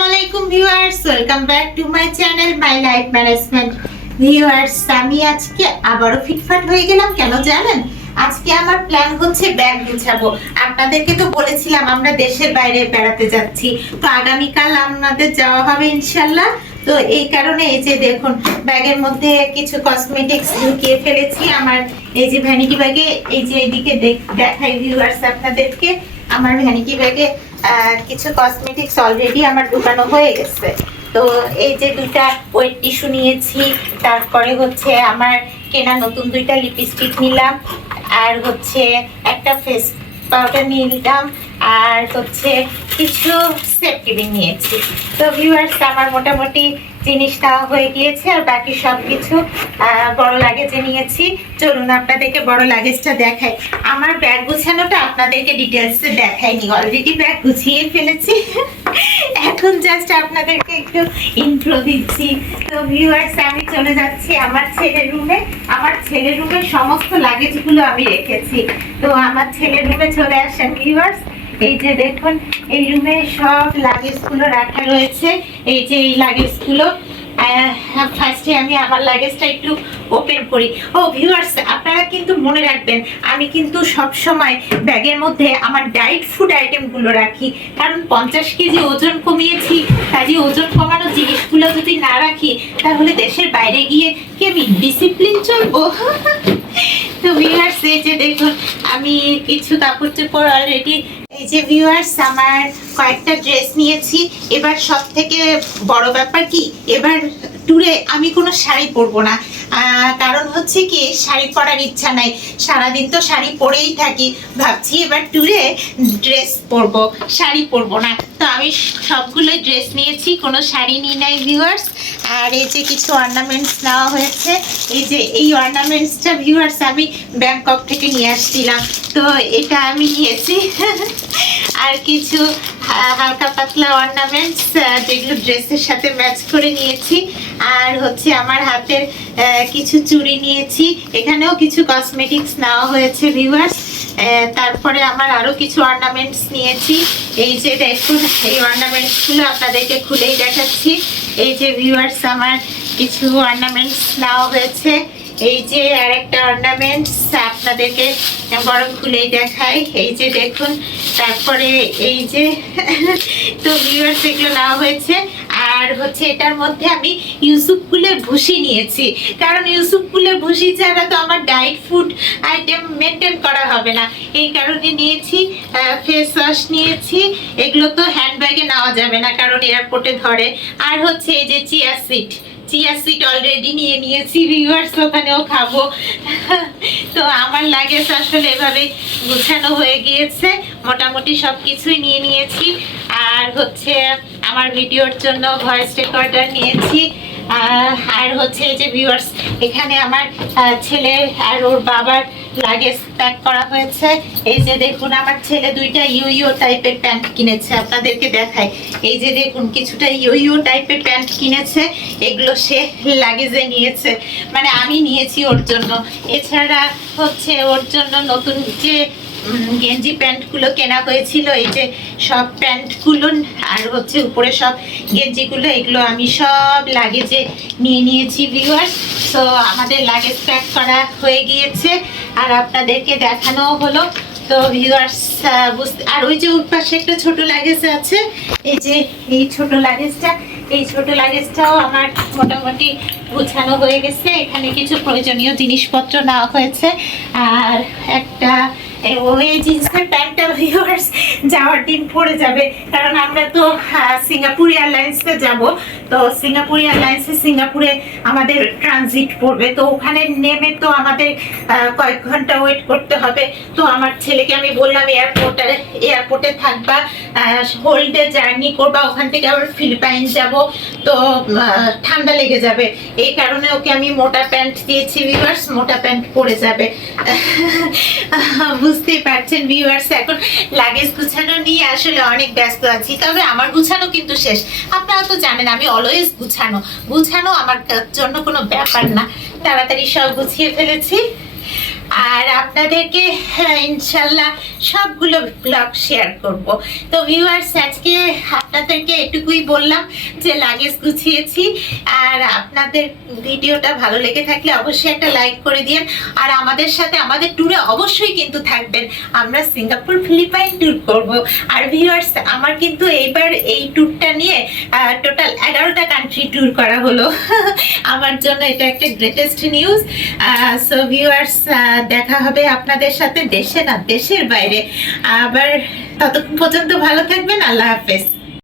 আসসালামু viewers, welcome back to my channel my life management. Viewers, আমি আজকে আবারও ফিটফাট হয়ে গেলাম। কেন জানেন? আজকে আমার প্ল্যান হচ্ছে ব্যাগ গুছাবো। আপনাদেরকে তো বলেছিলাম আমরা দেশের বাইরে বেড়াতে যাচ্ছি, তো আগামীকাল আমাদের যাওয়া হবে ইনশাল্লাহ। তো এই কারণে এই যে দেখুন, ব্যাগের মধ্যে কিছু কসমেটিক্স ঢুকিয়ে ফেলেছি। আমার এই যে ভ্যানিটি ব্যাগে, এই যে এইদিকে দেখাই ভিউয়ার্স আপনাদেরকে, আমার ভ্যানিটি ব্যাগে কিছু কসমেটিক্স অলরেডি আমার ঢুকানো হয়ে গেছে। তো এই যে দুইটা ওয়েট টিস্যু নিয়েছি, তারপরে হচ্ছে আমার কেনা নতুন দুইটা লিপস্টিক নিলাম, আর হচ্ছে একটা ফেস পাউডার নিয়ে নিলাম, আর হচ্ছে কিছু সেফটি পিন নিয়েছি। তো ভিউয়ার্স, আমার মোটামুটি জিনিসটা হয়ে গিয়েছে, আর বাকি সব কিছু বড় লাগেজে নিয়েছি। চলুন আপনাদেরকে বড় লাগেজটা দেখাই। আমার ব্যাগ গুছানোটা আপনাদেরকে ডিটেলসে দেখাইনি, অলরেডি ব্যাগ গুছিয়ে ফেলেছি। এখন জাস্ট আপনাদেরকে একটু ইন্ট্রো দিচ্ছি। তো ভিউয়ার্স, আমি চলে যাচ্ছি আমার ছেলের রুমে। আমার ছেলের রুমে সমস্ত লাগেজগুলো আমি রেখেছি। তো আমার ছেলের রুমে চলে আসেন ভিউয়ার্স। এই যে দেখুন, এই রুমে সব লাগেজগুলো রাখা রয়েছে। এই যে এই লাগেজগুলো, ফার্স্টে আমি আমার লাগেজটা একটু ওপেন করি। ও ভিউয়ার্স, আপনারা কিন্তু মনে রাখবেন, আমি কিন্তু সব সময় ব্যাগের মধ্যে আমার ডায়েট ফুড আইটেমগুলো রাখি, কারণ 50 কেজি ওজন কমিয়েছি। কাজে ওজন কমানোর জিনিসগুলো যদি না রাখি, তাহলে দেশের বাইরে গিয়ে কি আমি ডিসিপ্লিন চলবো? তো ভিউয়ার্স, এই যে দেখুন, আমি কিছু কাপড় চোপড় অলরেডি, এই যে ভিউয়ার্স, আমার কয়েকটা ড্রেস নিয়েছি। এবার সব থেকে বড় ব্যাপার কি, এবার ট্যুরে আমি কোনো শাড়ি পরবো না। কারণ হচ্ছে কি, শাড়ি পরার ইচ্ছা নাই, সারাদিন তো শাড়ি পরেই থাকি। ভাবছি এবার ট্যুরে ড্রেস পরবো, শাড়ি পরবো না। তো আমি সবগুলো ড্রেস নিয়েছি, কোনো শাড়ি নিই নাই ভিউয়ার্স। আর এই যে কিছু অর্নামেন্টস নেওয়া হয়েছে। এই যে এই অর্নামেন্টসটা ভিউয়ার্স আমি ব্যাংকক থেকে নিয়ে আসছিলাম, তো এটা আমি নিয়েছি। আর কিছু হালকা পাতলা অর্নামেন্টস, যেগুলো ড্রেসের সাথে ম্যাচ করে নিয়েছি। আর হচ্ছে আমার হাতের কিছু চুড়ি নিয়েছি। এখানেও কিছু কসমেটিক্স নেওয়া হয়েছে ভিউয়ার্স। তারপরে আমার আরও কিছু অর্নামেন্টস নিয়েছি। এই যে দেখুন, এই অর্নামেন্টসগুলো আপনাদেরকে খুলেই দেখাচ্ছি। এই যে ভিউয়ার্স, আমার কিছু অর্নামেন্টস নেওয়া হয়েছে। এই যে আরেকটা অর্নামেন্টস আপনাদেরকে বরং খুলেই দেখাই। এই যে দেখুন, তারপরে এই যে তো ভিউয়ার্স, এগুলো নেওয়া হয়েছে। আর হচ্ছে এটার মধ্যে আমি ইউসুফ ফুলের ভুসি নিয়েছি, কারণ ইউসুফ ফুলের ভুসি ছাড়া তো আমার ডায়েট ফুড আইটেম মেনটেন করা হবে না, এই কারণে নিয়েছি। ফেস ওয়াশ নিয়েছি, এগুলো তো হ্যান্ডব্যাগে নেওয়া যাবে না, কারণ এয়ারপোর্টে ধরে। আর হচ্ছে এই যে চিয়া সিড অলরেডি নিয়ে নিয়েছি ভিউয়ার্স, ওখানেও খাবো। তো আমার লাগেজ আসলে এভাবে গুছানো হয়ে গিয়েছে, মোটামুটি সব কিছুই নিয়ে নিয়েছি। আর হচ্ছে আমার ভিডিওর জন্য ভয়েস রেকর্ডার নিয়েছি। আর হচ্ছে এই যে ভিউয়ার্স, এখানে আমার ছেলের আর ওর বাবার লাগেজ প্যাক করা হয়েছে। এই যে দেখুন, আমার ছেলে দুইটা ইয়ো টাইপের প্যান্ট কিনেছে, আপনাদেরকে দেখাই। এই যে দেখুন, কিছুটা ইয়ো টাইপের প্যান্ট কিনেছে, এগুলো সে লাগেজে নিয়েছে, মানে আমি নিয়েছি ওর জন্য। এছাড়া হচ্ছে ওর জন্য নতুন যে গেঞ্জি প্যান্টগুলো কেনা হয়েছিল, এই যে সব প্যান্টগুলো আর হচ্ছে উপরে সব গেঞ্জিগুলো, এগুলো আমি সব লাগেজে নিয়ে নিয়েছি ভিউয়ার্স। তো আমাদের লাগেজ প্যাক করা হয়ে গিয়েছে, আর আপনাদেরকে দেখানো হলো। তো ভিউয়ার্স বুঝতে, আর ওই যে ওর পাশে একটা ছোট লাগেজ আছে, এই যে এই ছোট লাগেজটা, এই ছোট লাগেজটাও আমার মোটামুটি গুছানো হয়ে গেছে। এখানে কিছু প্রয়োজনীয় জিনিসপত্র নেওয়া হয়েছে। আর একটা ওই জিন্সের প্যান্টটা ভিউয়ার্স যাওয়ার দিন পরে যাবে, কারণ আমরা তো সিঙ্গাপুর এয়ারলাইন্সে যাব। তো সিঙ্গাপুর এয়ারলাইন্সে সিঙ্গাপুরে আমাদের ট্রানজিট পড়বে, তো ওখানে নেমে তো আমাদের কয়েক ঘন্টা ওয়েট করতে হবে। তো আমার ছেলেকে আমি বললাম এয়ারপোর্টে থাকবা, হোল ডে জার্নি করবা, ওখান থেকে আবার ফিলিপাইন যাব, তো ঠান্ডা লেগে যাবে। এই কারণে ওকে আমি মোটা প্যান্ট দিয়েছি ভিউয়ার্স, মোটা প্যান্ট পরে যাবে। বুঝতেই পারছেন ভিউয়ার্স, এখন লাগেজ গুছানো নিয়ে আসলে অনেক ব্যস্ত আছি। তবে আমার গুছানো কিন্তু শেষ। আপনারা তো জানেন আমি অলওয়েজ গুছানো আমার জন্য কোনো ব্যাপার না। তাড়াতাড়ি সব গুছিয়ে ফেলেছি। আর আপনাদেরকে ইনশাল্লাহ সবগুলো ব্লগ শেয়ার করব। তো ভিউয়ার্স, আজকে আপনাদেরকে এটুকুই বললাম যে লাগেজ গুছিয়েছি। আর আপনাদের ভিডিওটা ভালো লেগে থাকলে অবশ্যই একটা লাইক করে দিন। আর আমাদের সাথে আমাদের ট্যুরে অবশ্যই কিন্তু থাকবেন। আমরা সিঙ্গাপুর ফিলিপাইন ট্যুর করব। আর ভিউয়ার্স, আমার কিন্তু এইবার এই ট্যুরটা নিয়ে টোটাল 11টা কান্ট্রি ট্যুর করা হলো। আমার জন্য এটা একটা গ্রেটেস্ট নিউজ। সো ভিউয়ার্স, দেখা হবে আপনাদের সাথে দেশে না দেশের বাইরে। আবার ততক্ষণ পর্যন্ত ভালো থাকবেন। আল্লাহ হাফেজ।